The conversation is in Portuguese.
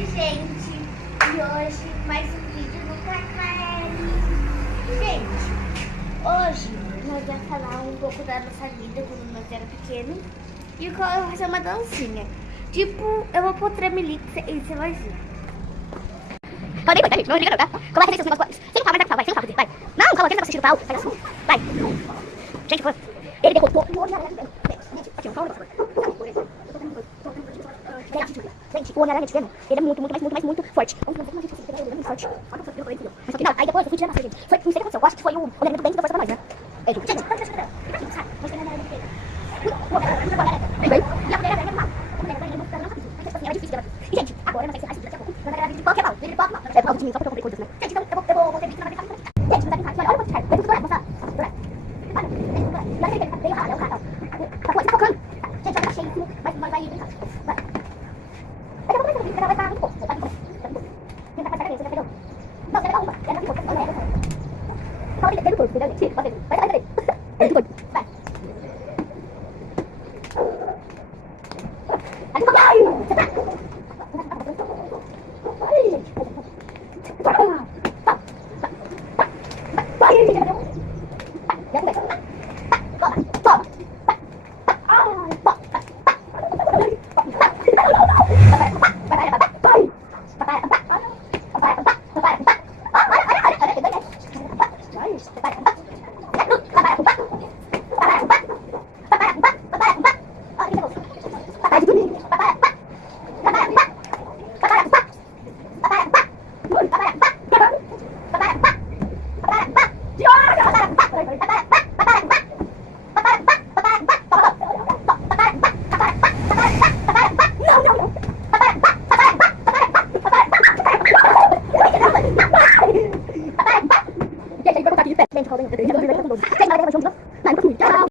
Oi, gente! E hoje mais um vídeo do Cacael. Gente, hoje nós vamos falar um pouco da nossa vida quando nós éramos pequenos. E eu vou fazer uma dancinha. Tipo, eu vou pôr tremelique e você vai ver. Pode nem cortar, gente. Não liga não, tá? Começa a fazer os negócios. Sem falar, vai, sem falar, vai. Não, calma, aquele negócio de pau. Vai assim. Vai. Gente, foi. Ele derrotou. Gente, aqui, só um negócio. Gente, o Homem-Aranha pequeno, ele é muito forte. Ele é muito forte. Mas só que não, aí depois eu fui tirar massa, gente. Foi, não sei o que aconteceu. Eu acho que foi o elemento bem que deu força pra nós, né? É, gente, gente, mas tem o Homem-Aranha pequeno. E a mulher aranha é mal. A mulher aranha é muito nossa vida. Mas, assim, era difícil dela. E, gente, agora não vai ser mais daqui a pouco. Quando ela de qualquer mal. Ele pode mal. É mal de mim, só porque eu comprei coisas, né? Gente, então eu vou ter visto na minha casa. Gente, não vai brincar. Olha quanto caro. Vai tudo moçada. Olha, veio raro, é o cara. Tá focando. Gente, vai ficar cheio, mas nós vai brincar. Vai. Vai estar muito pouco. Vai estar muito pouco. Tenta passar a cabeça, já pegou. Não, você vai dar uma. É muito pouco. Não é. Fala dentro do corpo, entendeu? Sim, pode ver. Vai sair daí. Dentro do corpo. Vai. Ai, você tá. Ai, gente. Vai, gente, já pegou. Já pegou. Toma, toma. Ai, toma. Gente, aí vai botar aqui de pé. Gente, roda aí. Gente, vai junto. Não, não, não.